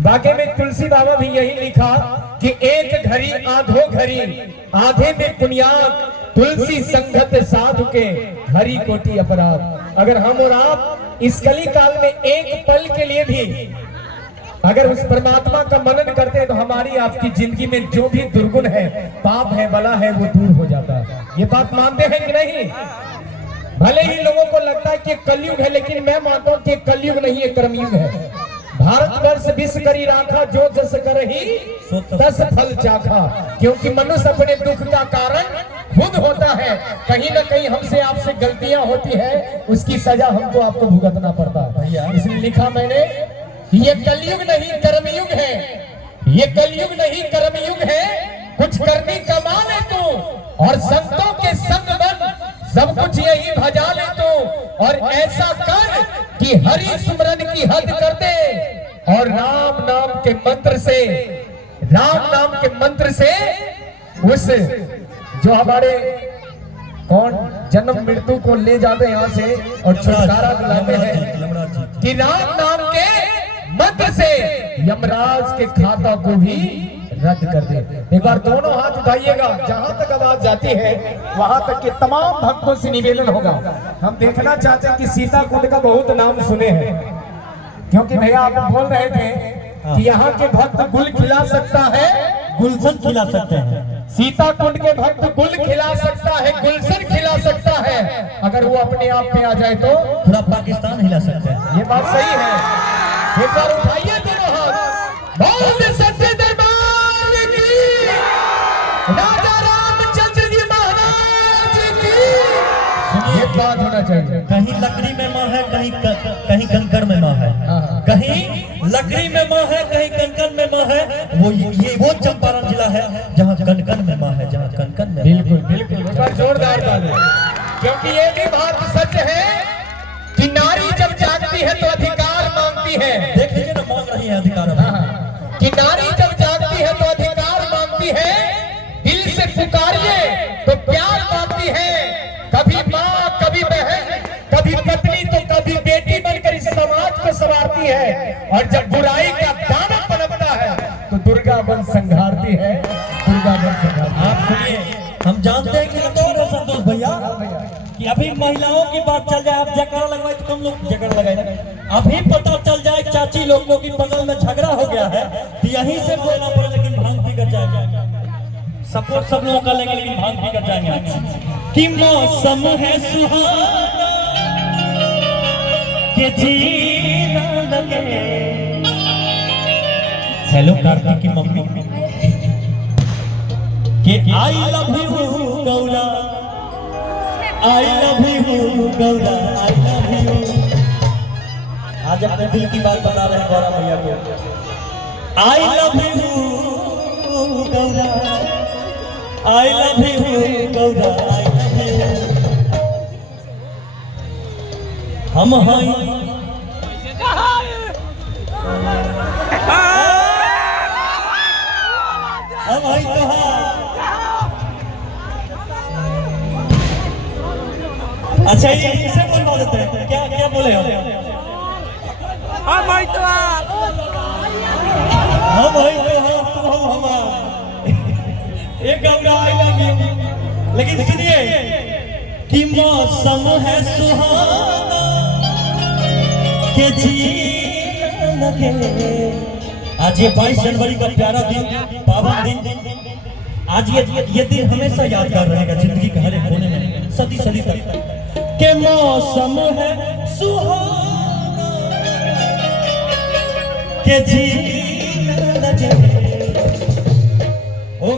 बाकी में तुलसी बाबा भी यही लिखा कि एक घड़ी आधो घड़ी आधे में पुण्याक तुलसी संगत साधु के हरि कोटि अपराध। अगर हम और आप इस कली काल में एक पल के लिए भी अगर उस परमात्मा का मनन करते हैं तो हमारी आपकी जिंदगी में जो भी दुर्गुण है, पाप है, बला है, वो दूर हो जाता है। ये बात मानते हैं कि नहीं? भले ही लोगों को लगता है कि कलयुग है, लेकिन मैं मानता हूं कि कलयुग नहीं है, कर्मयुग है। भारतवर्ष विश्व करी राखा, जो जस करही तस फल चाखा। क्योंकि मनुष्य अपने दुख का कारण खुद होता है। कहीं ना कहीं हमसे आपसे गलतियां होती है, उसकी सजा हमको आपको भुगतना पड़ता है। इसलिए लिखा मैंने, ये कलयुग नहीं कर्मयुग है, ये कलयुग नहीं कर्मयुग है। कुछ करनी कमा ले तू और संतों के संग बन, सब कुछ यही भजा ले तू। और ऐसा कर कि हरि सुमरन की हद कर दे और राम नाम के मंत्र से, राम नाम के मंत्र से उस जो हमारे कौन जन्म मृत्यु को ले जाते हैं यहाँ से और छुटकारा दिलाते हैं कि राम नाम के मंत्र से यमराज के खाता को भी रद्द कर दे। एक बार दोनों हाथ उठाइएगा, जहां तक आवाज जाती है वहां तक के तमाम भक्तों से निवेदन होगा। हम देखना चाहते हैं कि सीता कुंड का बहुत नाम सुने हैं, क्योंकि भैया आप बोल रहे थे कि यहाँ के भक्त गुल खिला सकता है, गुलशन खिला सकते हैं। सीता कुंड के भक्त गुल खिला सकता है, गुलशन खिला सकता है। अगर वो अपने आप पे आ जाए तो पूरा पाकिस्तान हिला सकते हैं। ये बात सही है। एक बार उठाइए दोनों हाथ, बोल सच्चे दरबार की, राजा रामचंद्र जी महाराज की। ये बात होना चाहिए। कहीं लकड़ी में माँ है, कहीं कंकड़ में माँ है, कहीं लकड़ी में माँ है, कहीं कनकन में माँ है। वो चंपारण जिला है जहाँ कनकन में माँ है, जहाँ कनकन में। बिल्कुल बिल्कुल, जोरदार ताली। क्योंकि ये भी बात सच है कि नारी जब जागती है तो अधिकार मांगती है। देख लीजिए ना, मांग रही है अधिकार। कि नारी जब जागती है तो अधिकार मांगती है, दिल से पुकारिए तो प्यार मांगती है। कभी माँ, कभी बहन, कभी पत्नी तो कभी बेटी बनकर इस समाज को संवारती है। और जब बुराई का दाना पनपता है तो दुर्गा बन संघारती है, दुर्गा बन संघारती है। आप सुनिए, हम जानते हैं कि संतोष भैया कि अभी महिलाओं की बात चल जाए, आप जयकारा लगवाए तो कम लोग जयकारा लगाए। अभी पता चल जाए चाची लोगों की बगल में झगड़ा हो गया है तो यहीं से बोलना पड़े, लेकिन भांग पी कर जाएंगे। सपोर्ट सब लोगों का लेंगे, लेकिन भांग पी कर जाएंगे। कि मौसम है सुहाना के जीना लगे। हेलो कार्तिक की मम्मी कि I love you Gaura, I love you Gaura, I love you. आज अपने दिल की बात बता रहे हैं गौरा भैया को। I love you Gaura, I love you Gaura, I love you. हम हैं अच्छा, ये इसे बोलवा देते हैं। क्या क्या बोले हम? हम भाई तो तुम हम हमारा एक गंगा आई लव यू। लेकिन सुनिए कि मौसम है सुहाना के जीना लगे। आज ये 22 जनवरी का प्यारा दिन, पावन दिन। आज ये दिन हमेशा यादगार रहेगा जिंदगी के हर एक कोने में, सदी सदी तक। के मौसम है सुहाना के जीना लगे। ओ